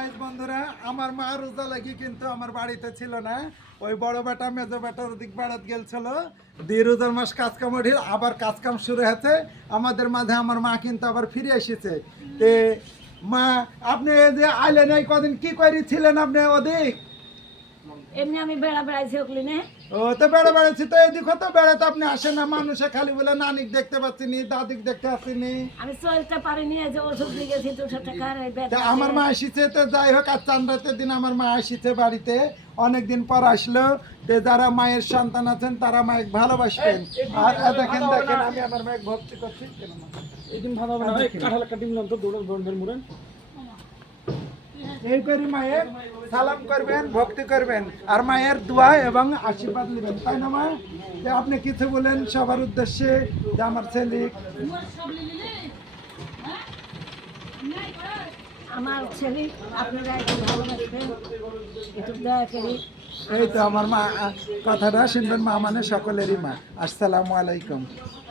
বন্ধুরা, আমার মা রোজা লাগি কিন্তু আমার বাড়িতে ছিল না। ওই বড় বেটা মেজো বেটার দিক বেড়াত গেছিল। দিয়ে রোজার মাস কাজকাম উঠিল, আবার কাজকাম শুরু হয়েছে আমাদের মাঝে। আমার মা কিন্তু আবার ফিরে এসেছে। তে মা, আপনি এই যে আইলেন, এই কদিন কি করেছিলেন আপনি ওদিক? এমনি আমি বেড়া বেড়াইছি ওকলিনে। ও তো বেড়া বেড়াচ্ছি, তো এদিকে তো বেড়াতে আপনি আসেন না। মানুষে খালি বলে নানিক দেখতে পাচ্ছিনি, দাদিক দেখতে পাচ্ছিনি। আমি চলতে পারিনি, এই যে ওষুধ নিয়ে গেছি 200 টাকার। এই তা আমার মা আসিছে, তো যাই হোক, আর চান রাতের দিন আমার মা আসিছে বাড়িতে, অনেকদিন পর আসলো। যে যারা মায়ের সন্তান আছেন তারা মায়ের ভালোবাসবেন। আর দেখেন দেখেন, আমি আমার মায়ের ভক্তি করছি। কেন মা? একদিন ভালো হবে না, কাঁঠাল একটা ডিম নাম তো দৌড় বন্ধের মুড়েন। এই করি মায়ের সালাম করবেন, ভক্তি করবেন, আর মায়ের দোয়া এবং আশীর্বাদ নেবেন, তাই না মা? যে আপনি কিছু বলেন সবার উদ্দেশ্যে, যে আমার ছেলে। আমার ছেলে আপনারা একটু ভালোবাসবেন, একটু দয়া করি। এই তো আমার মা, কথাটা শুনবেন, মা মানে সকলেরই মা। আসসালামু আলাইকুম।